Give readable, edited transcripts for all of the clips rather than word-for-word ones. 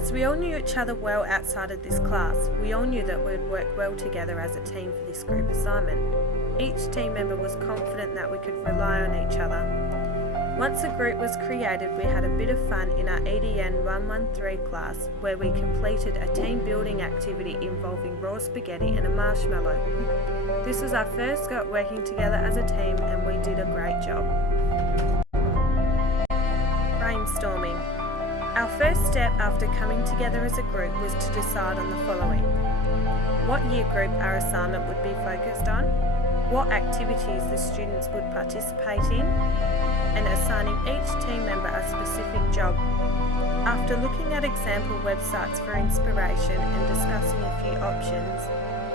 As we all knew each other well outside of this class, we all knew that we would work well together as a team for this group assignment. Each team member was confident that we could rely on each other. Once a group was created, we had a bit of fun in our EDN 113 class where we completed a team building activity involving raw spaghetti and a marshmallow. This was our first go at working together as a team and we did a great job. Brainstorming. Our first step after coming together as a group was to decide on the following: what year group our assignment would be focused on, what activities the students would participate in, and assigning each team member a specific job. After looking at example websites for inspiration and discussing a few options,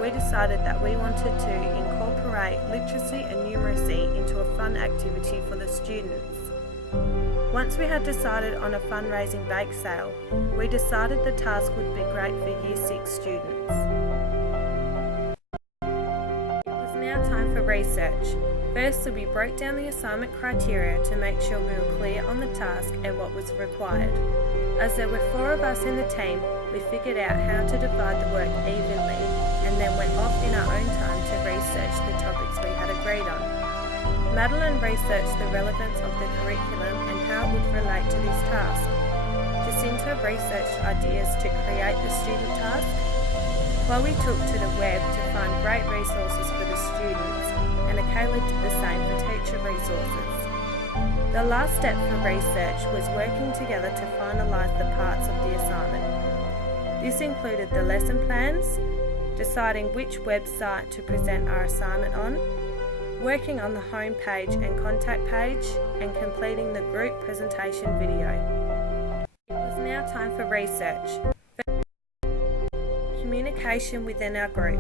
we decided that we wanted to incorporate literacy and numeracy into a fun activity for the students. Once we had decided on a fundraising bake sale, we decided the task would be great for Year 6 students. It was now time for research. Firstly, we broke down the assignment criteria to make sure we were clear on the task and what was required. As there were 4 of us in the team, we figured out how to divide the work evenly and then went off in our own time to research the topics we had agreed on. Madeline researched the relevance of the curriculum and how it would relate to this task. Jacinta researched ideas to create the student task. Chloe took to the web to find great resources for the students, and Akayla did the same for teacher resources. The last step for research was working together to finalise the parts of the assignment. This included the lesson plans, deciding which website to present our assignment on, working on the home page and contact page, and completing the group presentation video. It was now time for research. Communication within our group.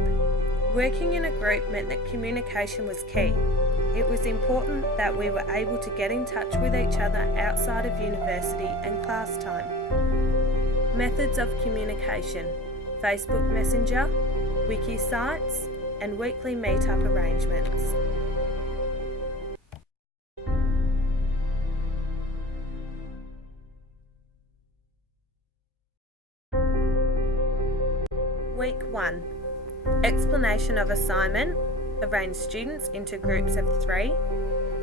Working in a group meant that communication was key. It was important that we were able to get in touch with each other outside of university and class time. Methods of communication: Facebook Messenger, wiki sites, and weekly meet-up arrangements. Week 1. Explanation of assignment. Arrange students into groups of 3.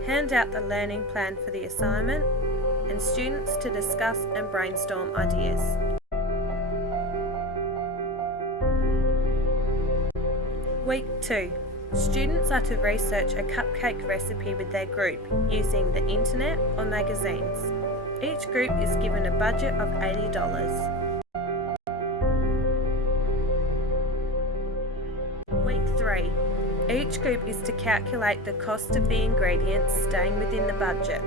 Hand out the learning plan for the assignment. And students to discuss and brainstorm ideas. Week 2. Students are to research a cupcake recipe with their group using the internet or magazines. Each group is given a budget of $80. Week 3. Each group is to calculate the cost of the ingredients staying within the budget,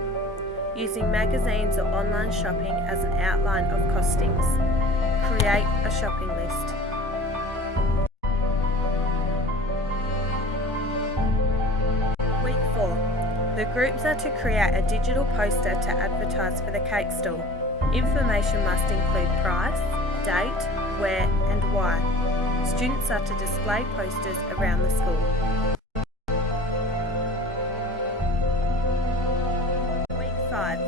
using magazines or online shopping as an outline of costings. Create a shopping list. Week 4. The groups are to create a digital poster to advertise for the cake stall. Information must include price, date, where and why. Students are to display posters around the school. Week 5.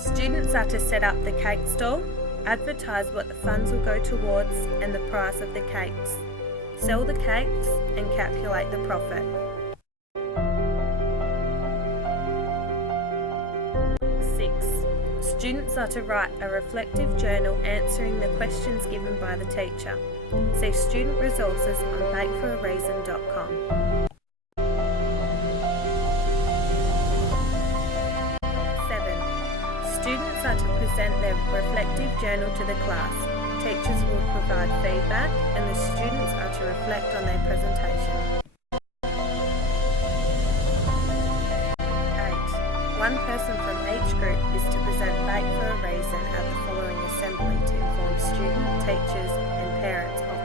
Students are to set up the cake stall, advertise what the funds will go towards and the price of the cakes, sell the cakes and calculate the profit. Week 6. Students are to write a reflective journal answering the questions given by the teacher. See student resources on bakeforareason.com. 7. Students are to present their reflective journal to the class. Teachers will provide feedback and the students are to reflect on their presentation. 8. One person from each group is to present Bake for a Reason at the following assembly to inform student, teachers and parents of